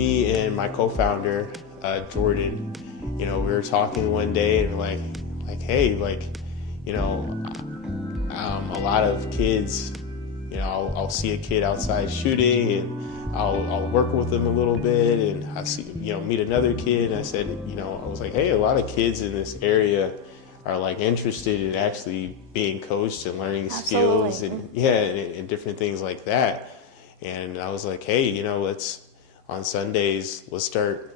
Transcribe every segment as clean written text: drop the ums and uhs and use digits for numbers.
me and my co-founder, Jordan, we were talking one day and hey, a lot of kids, I'll see a kid outside shooting and I'll work with them a little bit, and I see, meet another kid. And I said, I was like, hey, a lot of kids in this area are interested in actually being coached and learning Absolutely. skills and different things like that. And I was like, hey, on Sundays, let's start,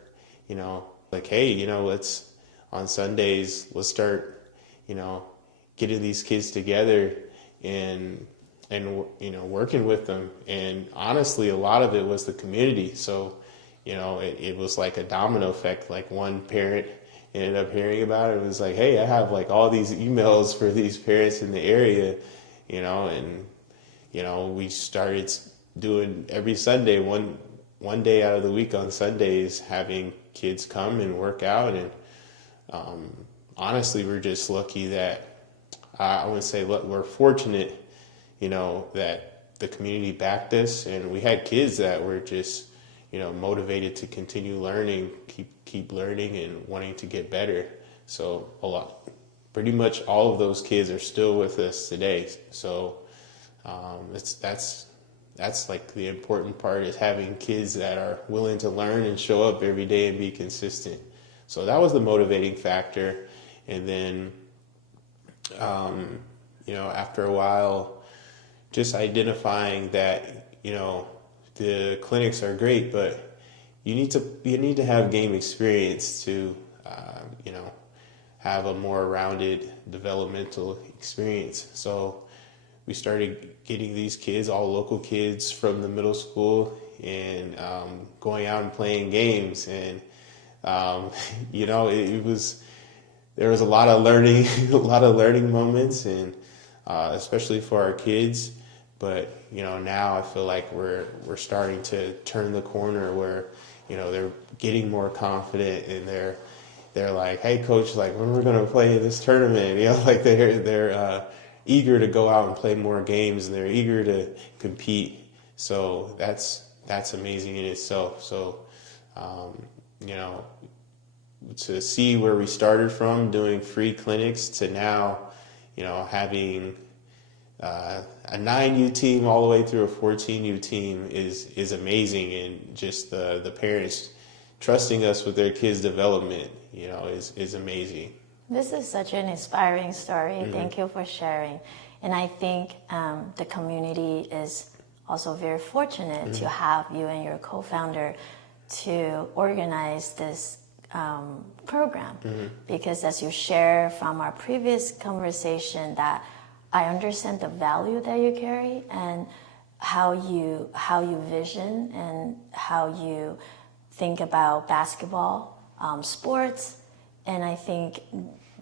getting these kids together and working with them. And honestly, a lot of it was the community. So, it was like a domino effect. Like one parent ended up hearing about it. It was like, hey, I have all these emails for these parents in the area, and, we started doing every Sunday, one day out of the week on Sundays, having kids come and work out. And honestly, we're just lucky that, I wouldn't say we're fortunate, that the community backed us, and we had kids that were just, motivated to continue learning, keep learning and wanting to get better. So pretty much all of those kids are still with us today. So that's like the important part, is having kids that are willing to learn and show up every day and be consistent. So that was the motivating factor. And then, after a while, just identifying that, the clinics are great, but you need to have game experience to, have a more rounded developmental experience. So we started getting these kids, all local kids from the middle school, and going out and playing games. And there was a lot of learning moments, and especially for our kids. But now I feel like we're starting to turn the corner where they're getting more confident, and they're like, hey, coach, when are we going to play this tournament? They're eager to go out and play more games, and they're eager to compete. So that's amazing in itself. So to see where we started from, doing free clinics, to now having a 9U team all the way through a 14U team is amazing. And just the parents trusting us with their kids' development, is amazing. This is such an inspiring story. Mm-hmm. Thank you for sharing. And I think the community is also very fortunate, mm-hmm. to have you and your co-founder to organize this program. Mm-hmm. Because as you share from our previous conversation, that I understand the value that you carry and how you vision and how you think about basketball, sports. And I think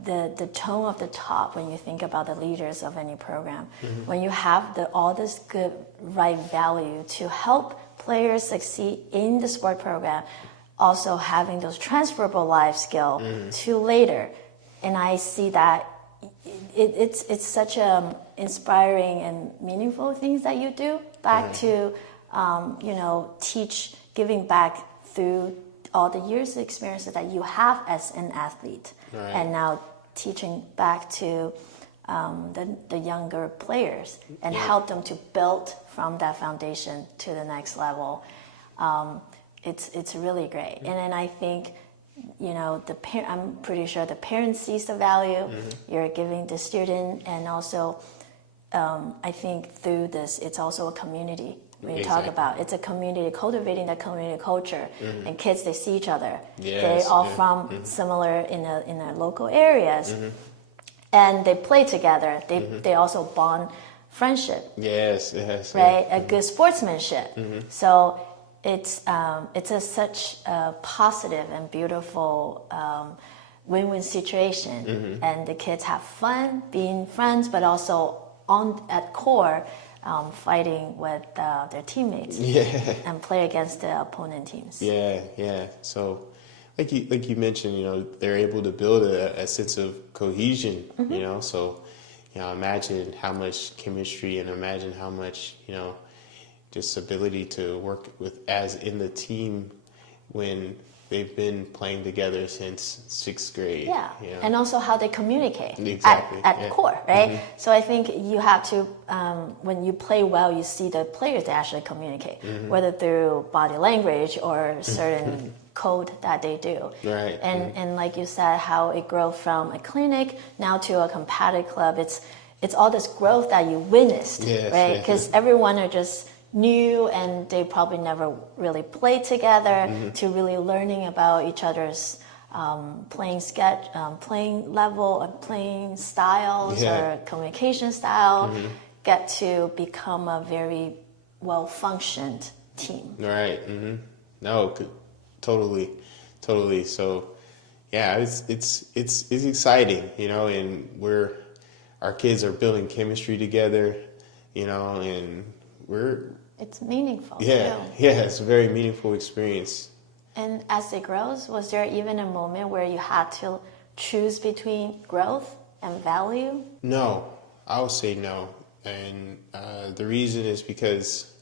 the tone of the top, when you think about the leaders of any program, mm-hmm. when you have all this good right value to help players succeed in the sport program, also having those transferable life skill, mm-hmm. to later. And I see that it's such inspiring and meaningful things that you do back, mm-hmm. to giving back through all the years of experiences that you have as an athlete, right. And now teaching back to the younger players and, yeah. help them to build from that foundation to the next level. It's really great. Mm-hmm. And then I think, I'm pretty sure the parent sees the value, mm-hmm. you're giving the student, and also I think through this, it's also a community. When you talk about, it's a community, cultivating that community culture, mm-hmm. and kids, they see each other. Yes, they're all, yeah. from, mm-hmm. similar in their local areas, mm-hmm. and they play together. They also bond friendship. Yes. Right, yeah. A good sportsmanship. Mm-hmm. So it's such a positive and beautiful win-win situation, mm-hmm. and the kids have fun being friends, but also at core, fighting with their teammates, yeah. and play against the opponent teams. Yeah. So, like you mentioned, they're able to build a sense of cohesion. Mm-hmm. So, imagine how much chemistry, and imagine how much just ability to work with as in the team when they've been playing together since 6th grade. Yeah, you know? and also how they communicate Exactly, at yeah. core, right? So I think you have to, when you play well, you see the players that actually communicate, whether through body language or certain code that they do. Right. And like you said, how it grew from a clinic now to a competitive club. It's all this growth that you witnessed, Yes, right? yes, Because yes. everyone are just new and they probably never really played together to really learning about each other's playing level or playing styles Yeah. or communication style, get to become a very well-functioned team. Right. No, totally. So, yeah, it's exciting, you know, and our kids are building chemistry together, you know, and It's meaningful too. yeah, it's a very meaningful experience. And as it grows, was there even a moment where you had to choose between growth and value? No, I would say no, and the reason is because,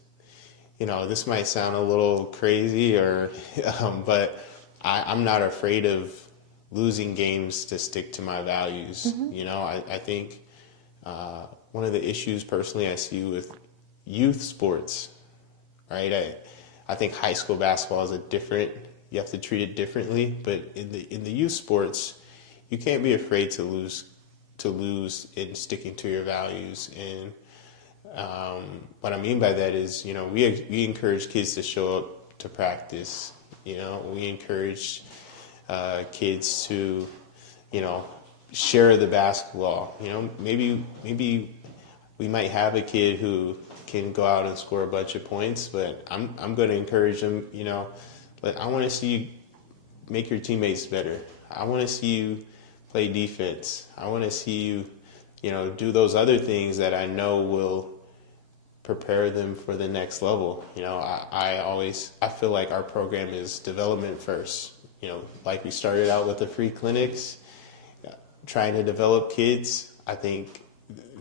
you know, this might sound a little crazy, but I'm not afraid of losing games to stick to my values. You know, I think one of the issues personally I see with youth sports, right? I think high school basketball is you have to treat it differently, but in the youth sports, you can't be afraid to lose in sticking to your values. And what I mean by that is, you know, we encourage kids to show up to practice. You know, we encourage kids to, you know, share the basketball. You know, maybe we might have a kid who can go out and score a bunch of points, but I'm going to encourage them. You know, I want to see you make your teammates better. I want to see you play defense. I want to see you, you know, do those other things that I know will prepare them for the next level. You know, I feel like our program is development first. You know, like we started out with the free clinics, trying to develop kids. I think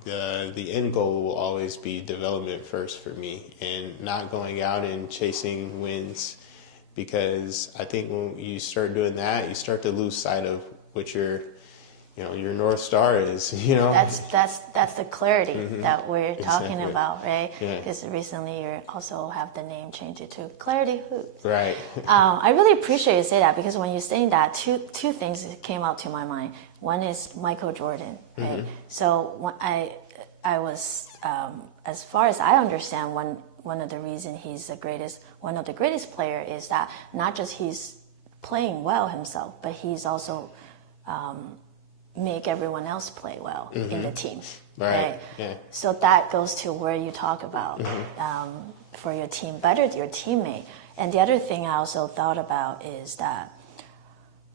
the end goal will always be development first for me, and not going out and chasing wins, because I think when you start doing that, you start to lose sight of what your North Star is. You know, that's the clarity that we're talking Exactly. about, right? Yeah. Because recently you also have the name changed it to Clarity Hoops. Right. I really appreciate you say that, because when you're saying that, two things came out to my mind. One is Michael Jordan, right? So when I was, as far as I understand, one of the reasons he's one of the greatest player is that not just he's playing well himself, but he's also make everyone else play well in the team. Right. Yeah. So that goes to where you talk about for your team, better your teammate. And the other thing I also thought about is that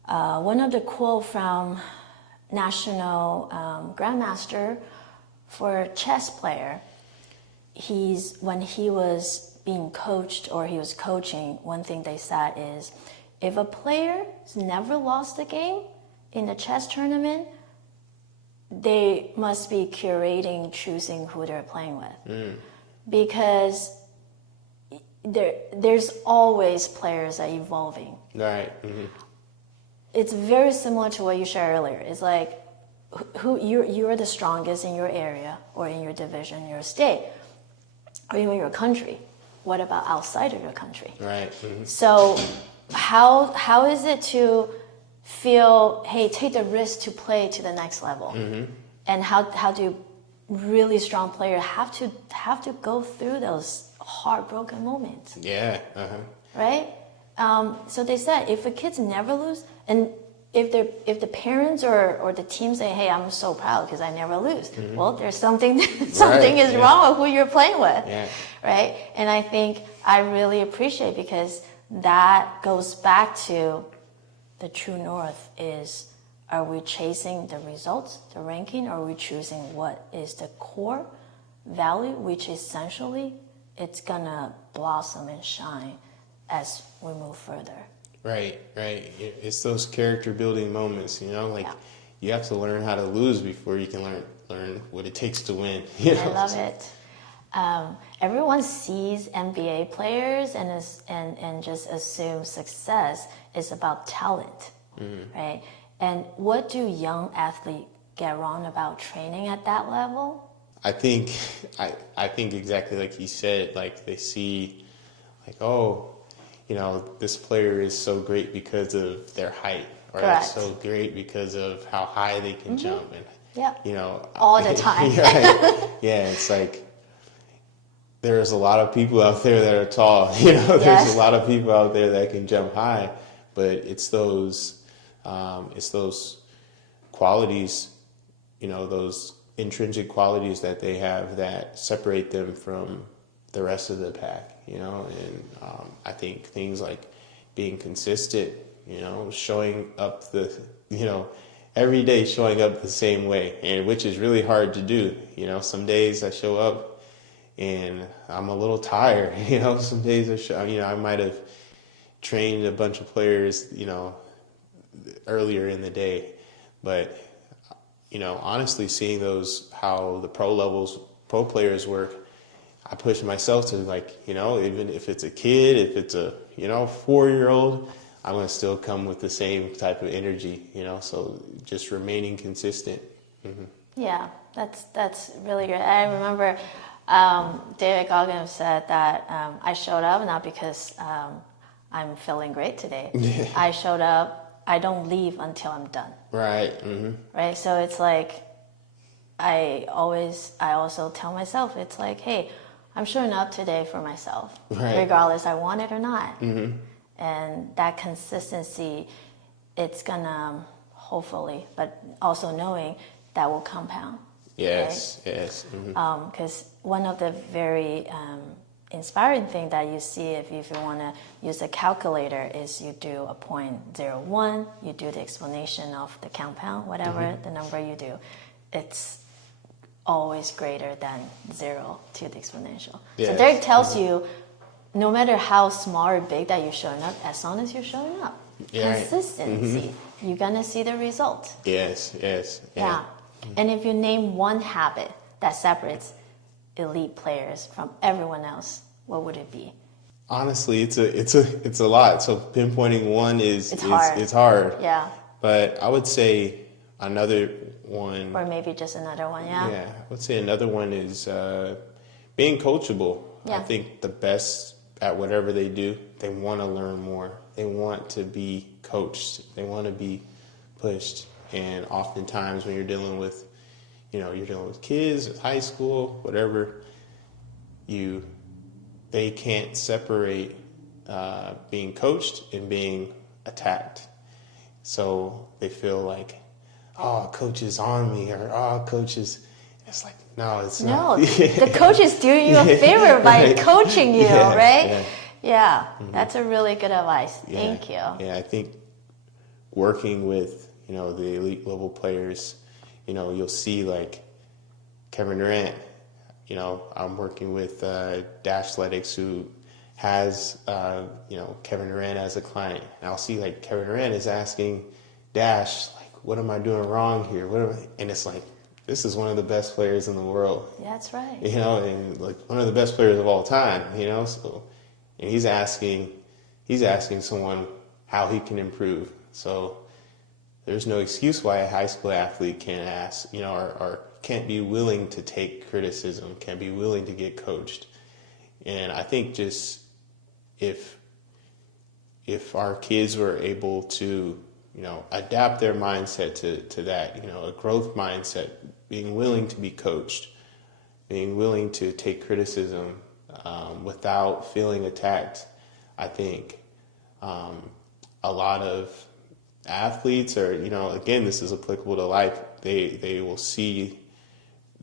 one of the quote from national grandmaster for a chess player, when he was being coached or he was coaching, one thing they said is, if a player has never lost a game in the chess tournament, they must be choosing who they're playing with. Because there's always players that are evolving. Right. It's very similar to what you shared earlier. It's like, who you're the strongest in your area or in your division, your state, or even your country. What about outside of your country? Right. So how is it to feel, hey, take the risk to play to the next level? And how do really strong players have to go through those heartbroken moments? Yeah. Right? So they said, if the kids never lose, and if the parents or the team say, hey, I'm so proud because I never lose, well, there's something is wrong with who you're playing with. Yeah. Right? And I think I really appreciate, because that goes back to the true north is, are we chasing the results, the ranking, or are we choosing what is the core value, which essentially it's gonna blossom and shine as we move further. Right. It's those character building moments, you know, like you have to learn how to lose before you can learn what it takes to win. You know? I love it. everyone sees NBA players and just assumes success is about talent, right? And what do young athletes get wrong about training at that level? I think exactly like you said, like they see like, oh, this player is so great because of their height, or they're Correct. so great because of how high they can jump, and All the time. right? Yeah, it's like there's a lot of people out there that are tall. There's Yes. a lot of people out there that can jump high, but it's those qualities, those intrinsic qualities that they have that separate them from the rest of the pack. And I think things like being consistent, showing up every day showing up the same way, and which is really hard to do. Some days I show up and I'm a little tired. Some days I might have trained a bunch of players, earlier in the day, but honestly, seeing how the pro players work, I push myself to even if it's a kid, if it's a 4-year-old, I'm going to still come with the same type of energy, so just remaining consistent. Mm-hmm. Yeah, that's really good. I remember David Goggins said that I showed up not because I'm feeling great today. I showed up, I don't leave until I'm done. Right. Mm-hmm. Right. So it's like I also tell myself, it's like, hey, I'm showing up today for myself, right, regardless I want it or not. Mm-hmm. And that consistency, it's gonna hopefully, but also knowing that will compound. Yes, right? yes. Because one of the very inspiring thing that you see if you want to use a calculator is you do a 0.01, you do the explanation of the compound, whatever the number you do, it's always greater than 0 to the exponential. Yes. So there it tells you, no matter how small or big that you're showing up, as long as you're showing up, consistency, you're gonna see the result. Yes, yes. Yeah. And if you name one habit that separates elite players from everyone else, what would it be? Honestly, it's a lot. So pinpointing one is hard. It's hard. Yeah. But I would say another one, or maybe just another one. Yeah. Yeah, I would say another one is being coachable. Yeah. I think the best at whatever they do, they want to learn more. They want to be coached. They want to be pushed. And oftentimes when you're dealing with kids, high school, whatever, they can't separate being coached and being attacked. So they feel like, oh, coach is on me, or coach is. It's like, no, it's not. No, the coach is doing you a favor by coaching you, right? Yeah, that's a really good advice. Thank you. Yeah, I think working with the elite level players, you'll see like Kevin Durant. I'm working with Dashletics, who has Kevin Durant as a client, and I'll see like Kevin Durant is asking Dash like, what am I doing wrong here? And it's like, this is one of the best players in the world. Yeah, that's right. And like one of the best players of all time. So, and he's asking someone how he can improve. So there's no excuse why a high school athlete can't ask, or can't be willing to take criticism, can't be willing to get coached. And I think just if our kids were able to, adapt their mindset to that, a growth mindset, being willing to be coached, being willing to take criticism without feeling attacked, I think a lot of athletes are, again, this is applicable to life, they will see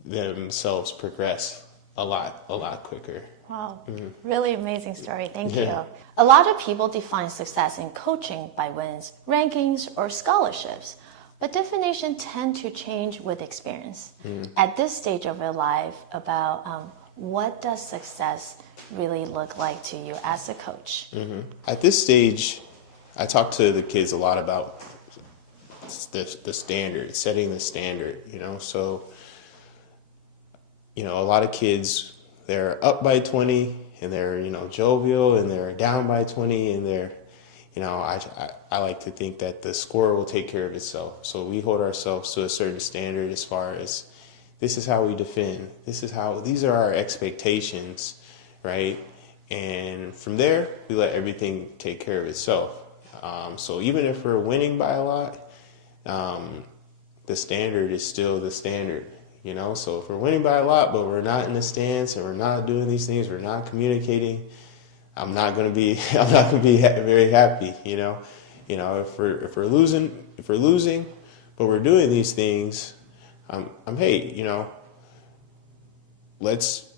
themselves progress a lot quicker. Wow, really amazing story. Thank you. A lot of people define success in coaching by wins, rankings, or scholarships, but definitions tend to change with experience. At this stage of your life, about what does success really look like to you as a coach? At this stage, I talk to the kids a lot about the standard, setting the standard, so, a lot of kids they're up by 20 and they're, jovial, and they're down by 20 and they're, I like to think that the score will take care of itself. So we hold ourselves to a certain standard as far as this is how we defend. These are our expectations, right? And from there, we let everything take care of itself. So even if we're winning by a lot, the standard is still the standard, So if we're winning by a lot, but we're not in the stance and we're not doing these things, we're not communicating, I'm not going to be very happy, If we're losing, but we're doing these things, hey, let's,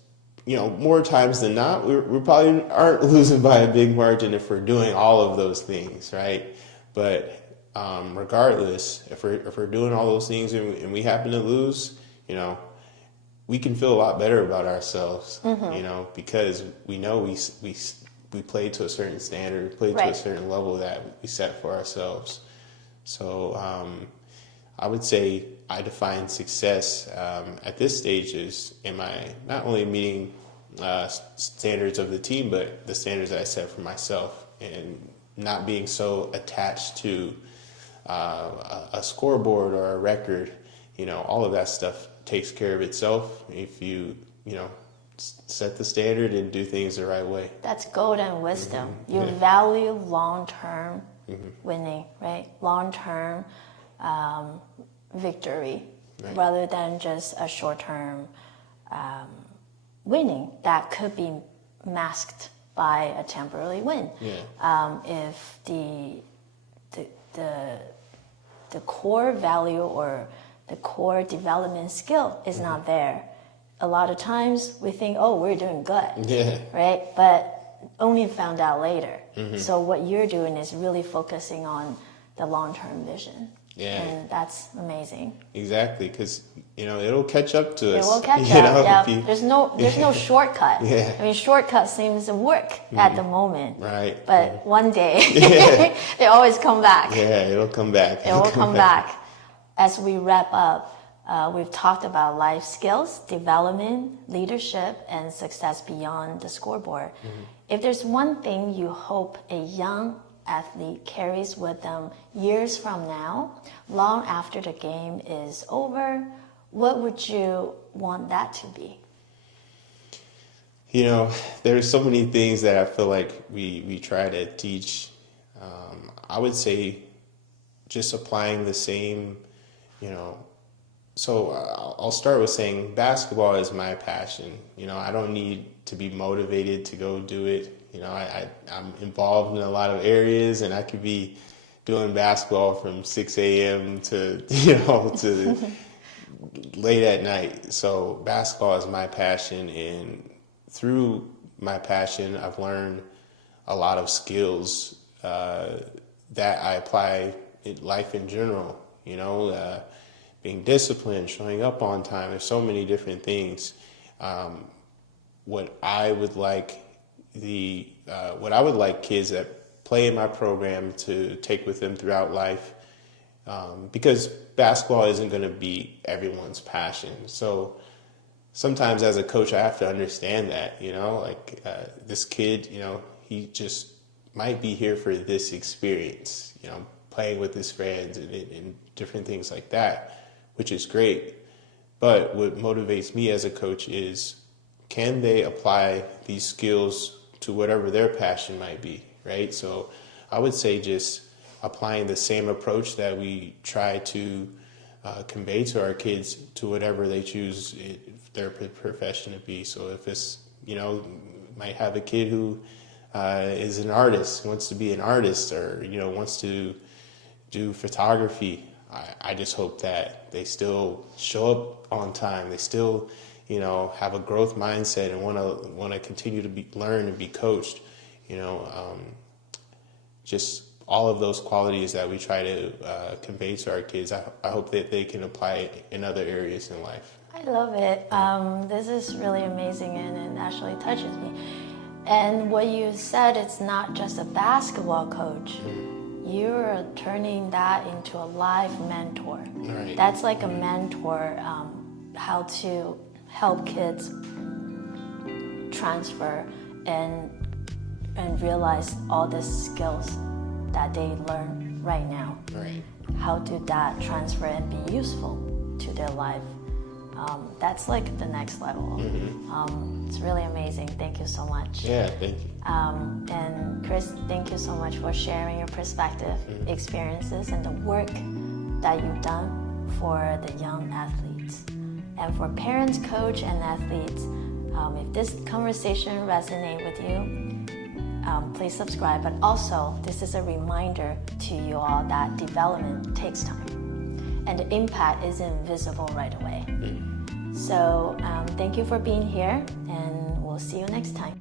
more times than not, we probably aren't losing by a big margin if we're doing all of those things, right? But regardless, if we're doing all those things and we happen to lose, we can feel a lot better about ourselves, because we know we played to a certain standard, we played to a certain level that we set for ourselves. So I would say I define success at this stage as am I not only meeting standards of the team, but the standards that I set for myself, and not being so attached to a scoreboard or a record. All of that stuff takes care of itself if you set the standard and do things the right way. That's golden wisdom. You value long-term winning, right? Long-term victory, rather than just a short-term winning that could be masked by a temporary win. If the core value or the core development skill is not there, a lot of times we think, oh, we're doing good, right? But only found out later. So what you're doing is really focusing on the long-term vision. And that's amazing. Exactly, because it'll catch up to us. It will catch up. There's no shortcut. I mean, shortcut seems to work at the moment. Right. But one day they always come back. Yeah, it'll come back. It will come back. As we wrap up, we've talked about life skills, development, leadership, and success beyond the scoreboard. If there's one thing you hope a young athlete carries with them years from now, long after the game is over, what would you want that to be? There's so many things that I feel like we try to teach. I would say just applying the same, so I'll start with saying basketball is my passion. I don't need to be motivated to go do it. I'm involved in a lot of areas, and I could be doing basketball from 6 a.m. to late at night. So basketball is my passion, and through my passion, I've learned a lot of skills that I apply in life in general. Being disciplined, showing up on time. There's so many different things. What I would like kids that play in my program to take with them throughout life, because basketball isn't going to be everyone's passion. So sometimes as a coach, I have to understand that, this kid, he just might be here for this experience, playing with his friends and different things like that, which is great. But what motivates me as a coach is, can they apply these skills to whatever their passion might be, right? So I would say just applying the same approach that we try to convey to our kids to whatever they choose their profession to be. So if it's, might have a kid who is an artist, wants to be an artist, or, wants to do photography, I just hope that they still show up on time. They still, have a growth mindset and want to continue to learn and be coached. Just all of those qualities that we try to convey to our kids. I hope that they can apply it in other areas in life. I love it. This is really amazing, and it actually touches me. And what you said, it's not just a basketball coach. You're turning that into a live mentor. Right. That's like a mentor, how to help kids transfer and realize all the skills that they learn right now. Right. How do that transfer and be useful to their life? That's like the next level. It's really amazing. Thank you so much. Yeah, thank you. And Chris, thank you so much for sharing your perspective, experiences, and the work that you've done for the young athletes. And for parents, coach, and athletes, if this conversation resonates with you, please subscribe. But also, this is a reminder to you all that development takes time, and the impact isn't visible right away. So thank you for being here, and we'll see you next time.